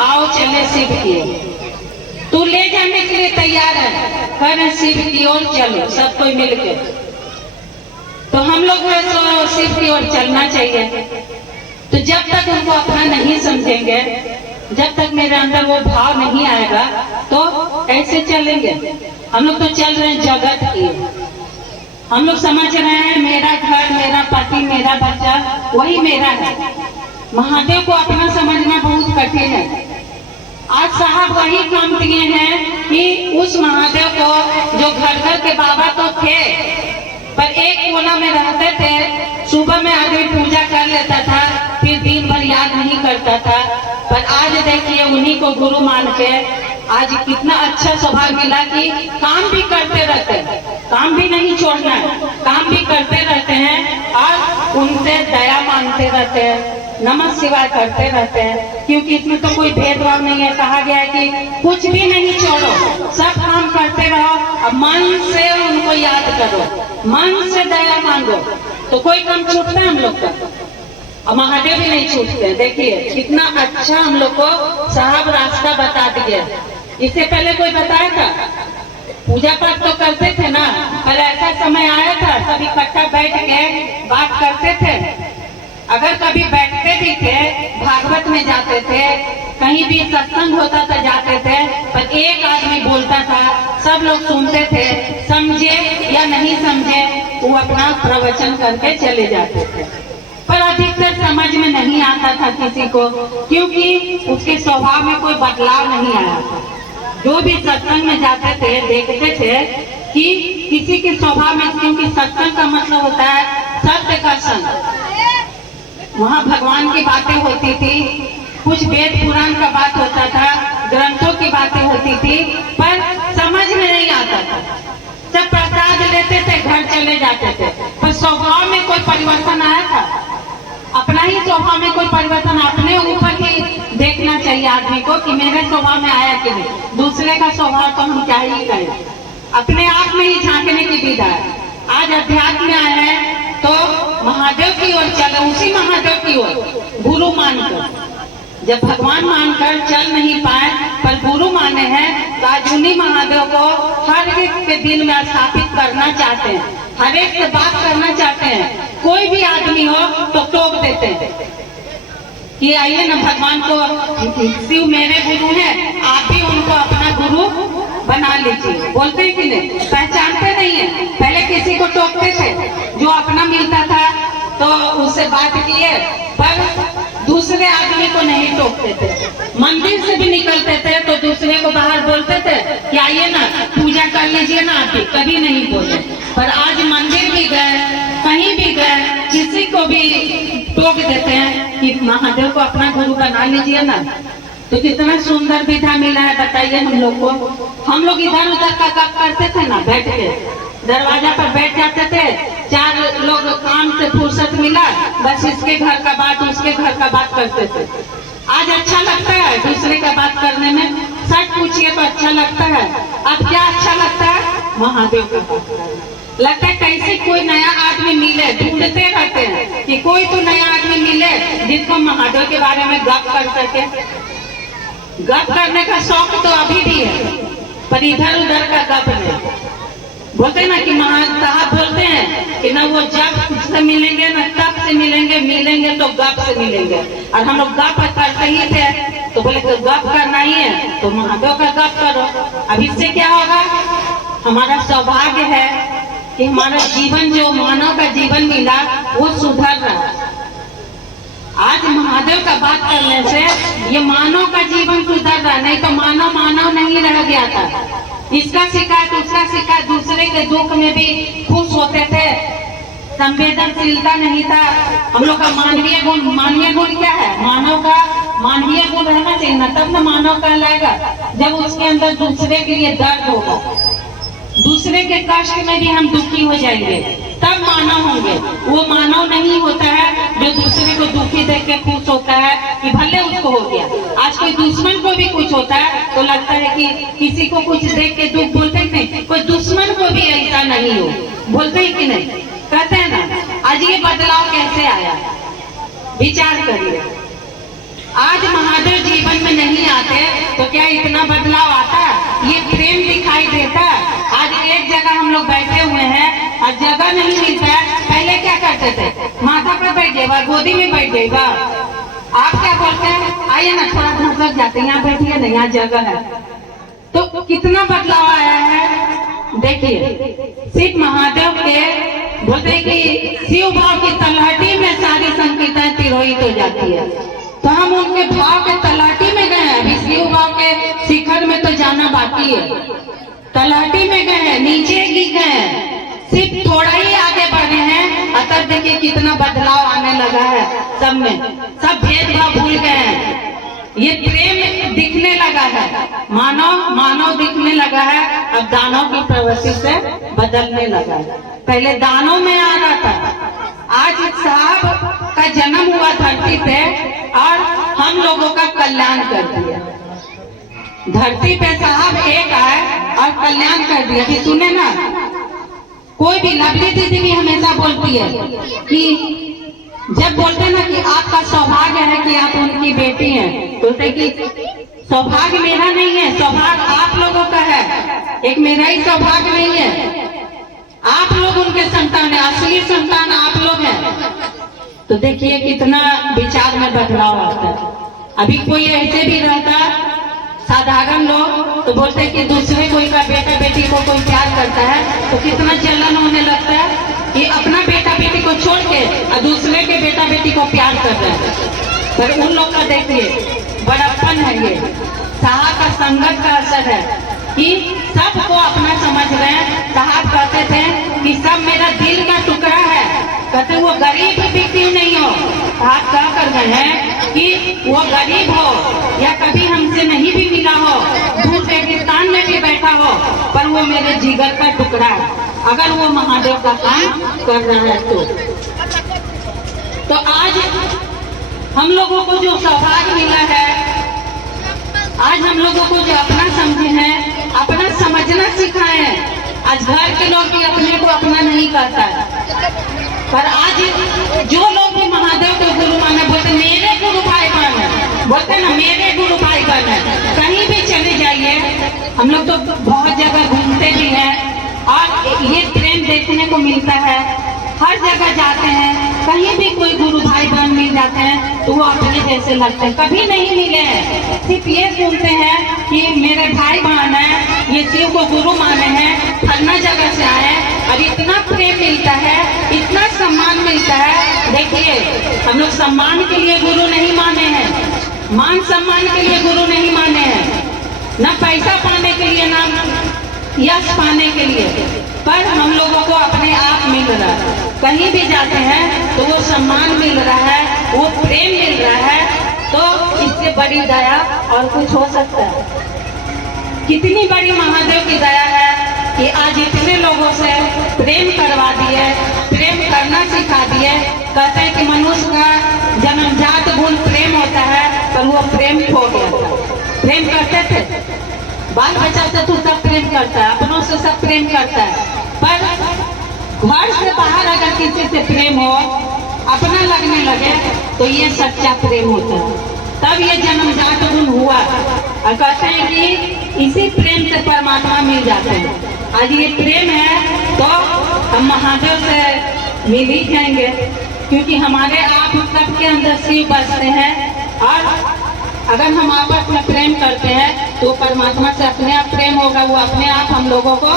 आओ चले शिव की ओर। तू ले जाने के लिए तैयार है, कर शिव की ओर चलो सब कोई मिलके। तो हम लोग को तो शिव की ओर चलना चाहिए। तो जब तक उनको अपना नहीं समझेंगे, जब तक मेरे अंदर वो भाव नहीं आएगा तो कैसे चलेंगे। हम लोग तो चल रहे हैं जगत की। हम लोग समझ रहे हैं मेरा घर, मेरा पति, मेरा बच्चा वही मेरा है। महादेव को अपना समझना बहुत कठिन है। आज साहब वही काम दिए हैं कि उस महादेव को जो घर घर के बाबा तो थे पर एक कोना में रहते थे। सुबह में आदमी पूजा कर लेता था, फिर दिन भर याद नहीं करता था। पर आज देखिए उन्हीं को गुरु मान के आज कितना अच्छा सौभाग्य मिला कि काम भी करते रहते हैं, काम भी नहीं छोड़ना है, काम भी करते रहते हैं और उनसे दया मांगते रहते हैं, नमः शिवाय करते रहते हैं। क्योंकि इसमें तो कोई भेदभाव नहीं है। कहा गया है कि कुछ भी नहीं छोड़ो, सब काम करते रहो और मन से उनको याद करो, मन से दया मांगो तो कोई काम छूटता है हम लोग का। और महादेव भी नहीं छूटते। देखिए कितना अच्छा हम लोग को साहब रास्ता बता दिए। इससे पहले कोई बताया था? पूजा पाठ तो करते थे ना, पर ऐसा समय आया था सब इकट्ठा बैठ के बात करते थे। अगर कभी बैठते भी थे, भागवत में जाते थे, कहीं भी सत्संग होता था जाते थे, पर एक आदमी बोलता था, सब लोग सुनते थे, समझे या नहीं समझे वो अपना प्रवचन करके चले जाते थे। पर अधिकतर समझ में नहीं आता था किसी को, क्योंकि उसके स्वभाव में कोई बदलाव नहीं आया था। जो भी सत्संग में जाते थे देखते थे कि किसी के स्वभाव में, क्योंकि सत्संग का मतलब होता है सत्य का संग। वहाँ भगवान की बातें होती थी, कुछ वेद पुराण का बात होता था, ग्रंथों की बातें होती थी, पर समझ में नहीं आता था। सब प्रसाद लेते थे, घर चले जाते थे, पर स्वभाव में कोई परिवर्तन आया था? अपना ही स्वभाव में कोई परिवर्तन अपने ऊपर ही देखना चाहिए आदमी को कि मेरे स्वभाव में आया कि नहीं। दूसरे का स्वभाव तो हम क्या ही करें, अपने आप में ही झांकने की विधा है। आज अध्यात्म में आए हैं तो महादेव की ओर चले, उसी महादेव की ओर गुरु मानकर। जब भगवान मानकर चल नहीं पाए पर गुरु माने हैं तो आज उन्हीं महादेव को हर एक के दिल में स्थापित करना चाहते हैं, हर एक से बात करना चाहते हैं। कोई भी आदमी हो तो टोक देते हैं कि आइए ना, भगवान को शिव मेरे गुरु हैं, आप भी उनको अपना गुरु बना लीजिए। बोलते हैं कि नहीं? पहचानते नहीं है। पहले किसी को टोकते थे, जो अपना मिलता था तो उससे बात किए, पर दूसरे आदमी को नहीं टोकते थे। मंदिर से भी निकलते थे तो दूसरे को बाहर बोलते थे कि आइए ना पूजा कर लीजिए ना, आप भी कभी नहीं बोले। पर आज मंदिर भी गए, कहीं भी गए, किसी को भी टोक देते हैं कि महादेव को अपना गुरु बना लीजिए ना। तो कितना सुंदर विधा मिला है बताइए हम लोग को। हम लोग इधर उधर का गप करते थे ना, बैठ के दरवाजा पर बैठ जाते थे, चार लोग काम से फुर्सत मिला, बस इसके घर का बात उसके घर का बात करते थे। आज अच्छा लगता है दूसरे का बात करने में, सच पूछिए तो अच्छा लगता है। अब क्या अच्छा लगता है? महादेव का बात लगता है कैसे कोई नया आदमी मिले, ढूंढते रहते हैं कि कोई तो नया आदमी मिले जिसको महादेव के बारे में गप कर सके। गप करने का शौक तो अभी भी है, पर इधर उधर का गप नहीं। बोलते हैं ना कि साहब बोलते हैं कि ना वो जब से मिलेंगे ना तब से मिलेंगे, मिलेंगे तो गप से मिलेंगे। और हम लोग गप करते ही थे तो बोले तो गप करना ही है तो महादेव का गप करो। अब इससे क्या होगा? हमारा सौभाग्य है कि हमारा जीवन, जो मानव का जीवन मिला, वो सुधर रहा है। आज महादेव का बात करने से ये मानव का जीवन सुधर रहा, नहीं तो मानव मानव नहीं रह गया था। इसका शिकायत उसका शिकायत, दूसरे के दुख में भी खुश होते थे, संवेदनशीलता नहीं था। हम लोग का मानवीय गुण क्या है? मानव का मानवीय गुण रहना चाहिए ना, तब ना मानव कहलाएगा। जब उसके अंदर दूसरे के लिए दर्द होगा, दूसरे के कष्ट में भी हम दुखी हो जाएंगे, तब मानव होंगे। वो मानव नहीं होता है जो दूसरे को दुखी देख के खुश होता है कि भले उसको हो गया। आज कोई दुश्मन को भी कुछ होता है तो लगता है कि किसी को कुछ देख के दुख, बोलते हैं नहीं, कोई दुश्मन को भी ऐसा नहीं हो, बोलते हैं कि नहीं? कहते हैं ना। आज ये बदलाव कैसे आया? विचार करिए। आज महादेव जीवन में नहीं आते तो क्या इतना बदलाव आता? ये प्रेम दिखाई देता? आज एक जगह हम लोग बैठे हुए हैं और जगह नहीं मिलता है। पहले क्या करते थे? माथा पर बैठ जाएगा, गोदी में बैठ जाएगा। आप क्या बोलते हैं? आइए ना, थोड़ा धसक जाते हैं, यहाँ बैठिए ना, यहाँ जगह है। तो कितना बदलाव आया है देखिए। सिर्फ महादेव के बोलते हैं कि शिव भाव की तलहटी में सारी संकीर्तन तिरोहित हो जाती है। तो हम उनके भाव के तलहटी में गए हैं। अभी शिव भाव के शिखर में तो जाना बाकी है, तलहटी में गए हैं, नीचे गिर गए हैं, सिर्फ थोड़ा ही आगे बढ़े हैं। अतः देखिए कितना बदलाव आने लगा है सब में, सब भेदभाव भूल गए हैं। ये प्रेम दिखने लगा है, मानव दिखने लगा है। अब दानव की प्रवृत्ति से बदलने लगा है। पहले दानव में आ रहा था, आज साहब का जन्म हुआ धरती पे और हम लोगों का कल्याण कर दिया। धरती पे साहब एक आए और कल्याण कर दिया। कि सुने ना, कोई भी लवली दीदी भी हमेशा बोलती है कि जब बोलते ना कि आपका सौभाग्य है कि आप उनकी बेटी हैं, बोलते कि सौभाग्य मेरा नहीं है, सौभाग्य आप लोगों का है। एक मेरा ही सौभाग्य नहीं है, आप लोग उनके संतान है, असली संतान आप लोग हैं। तो देखिए कितना विचार में बदलाव आता है। अभी कोई ऐसे भी रहता साधारण लोग तो बोलते कि दूसरे कोई का बेटा बेटी को कोई प्यार करता है तो कितना जलन होने लगता है कि अपना बेटा बेटी को छोड़ के और दूसरे के बेटा बेटी को प्यार कर रहा है। पर उन लोग का देखिए बड़प्पन है, ये साहब का संगत का असर है कि सबको अपना समझ रहे हैं। साहब कहते थे कि सब मेरा दिल का टुकड़ा है, कहते वो गरीब भी क्यों नहीं हो। आप क्या कर रहे हैं कि वो गरीब हो या कभी हमसे नहीं भी मिला हो, दूर रेगिस्तान में भी बैठा हो, पर वो मेरे जिगर का टुकड़ा है। अगर वो महादेव का काम कर रहा है तो आज हम लोगों को जो सौभाग्य मिला है, आज हम लोगों को जो अपना समझे हैं, अपना समझना सिखाए हैं। आज घर के लोग भी अपने को अपना नहीं कहता है, पर आज जो लोग भी महादेव के गुरु माने, बोलते मेरे गुरु भाई बहन है, बोलते ना मेरे गुरु भाई बहन है। कहीं भी चले जाइए, हम लोग तो बहुत जगह घूमते भी हैं और ये प्रेम देखने को मिलता है। हर जगह जाते हैं, कहीं भी कोई गुरु भाई बहन मिल जाते हैं तो वो अपने जैसे लगते हैं। कभी नहीं मिले हैं, सिर्फ ये सुनते हैं कि मेरे भाई बहन है, ये शिव को गुरु माने हैं, फलना जगह से आए, और इतना प्रेम मिलता है, इतना सम्मान मिलता है। देखिए हम लोग सम्मान के लिए गुरु नहीं माने हैं, मान सम्मान के लिए गुरु नहीं माने हैं, न पैसा पाने के लिए, न यश पाने के लिए, पर हम लोगों को अपने आप मिल रहा है। कहीं भी जाते हैं तो वो सम्मान मिल रहा है, वो प्रेम मिल रहा है। तो इससे बड़ी दया और कुछ हो सकता है? कितनी बड़ी महादेव की दया है कि आज इतने लोगों से प्रेम करवा दिए, प्रेम करना सिखा दिए। कहते हैं कि मनुष्य का जन्मजात गुण प्रेम होता है, पर वो प्रेम खो गया था। प्रेम करते थे, बाल बच्चा से तो सब प्रेम करता है, अपनों से सब प्रेम करता है, पर घर से बाहर अगर किसी से प्रेम हो, अपना लगने लगे, तो ये सच्चा प्रेम होता है। तब ये जन्मजात गुण हुआ। और कहते हैं कि इसी प्रेम से परमात्मा मिल जाते हैं। आज ये प्रेम है तो हम महादेव से मिल ही जाएंगे, क्योंकि हमारे आप सबके अंदर शिव बसते हैं। और अगर हम आपस में प्रेम करते हैं तो परमात्मा से अपने आप प्रेम होगा, वो अपने आप हम लोगों को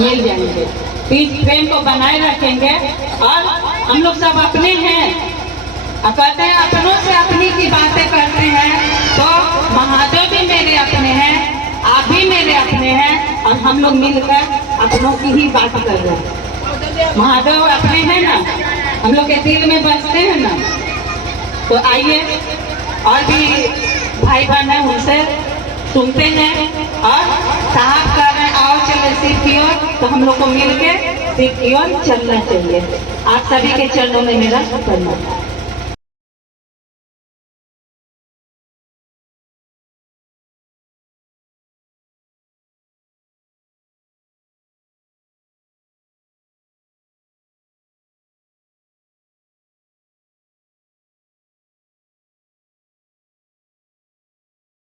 मिल जाएंगे। तो इस प्रेम को बनाए रखेंगे। और हम लोग सब अपने हैं, और कहते हैं अपनों से अपनी की बातें करते हैं, तो महादेव भी मेरे अपने हैं, आप भी मेरे अपने हैं, और हम लोग मिलकर अपनों की ही बात कर रहे हैं। महादेव अपने हैं ना, हम लोग के दिल में बसते हैं ना। तो आइए और भी भाई बहन है, उनसे सुनते हैं और साहब कर रहे हैं आओ चले शिव की ओर, तो हम लोग को मिलके शिव की ओर चलना चाहिए। आप सभी के चरणों में मेरा प्रणाम।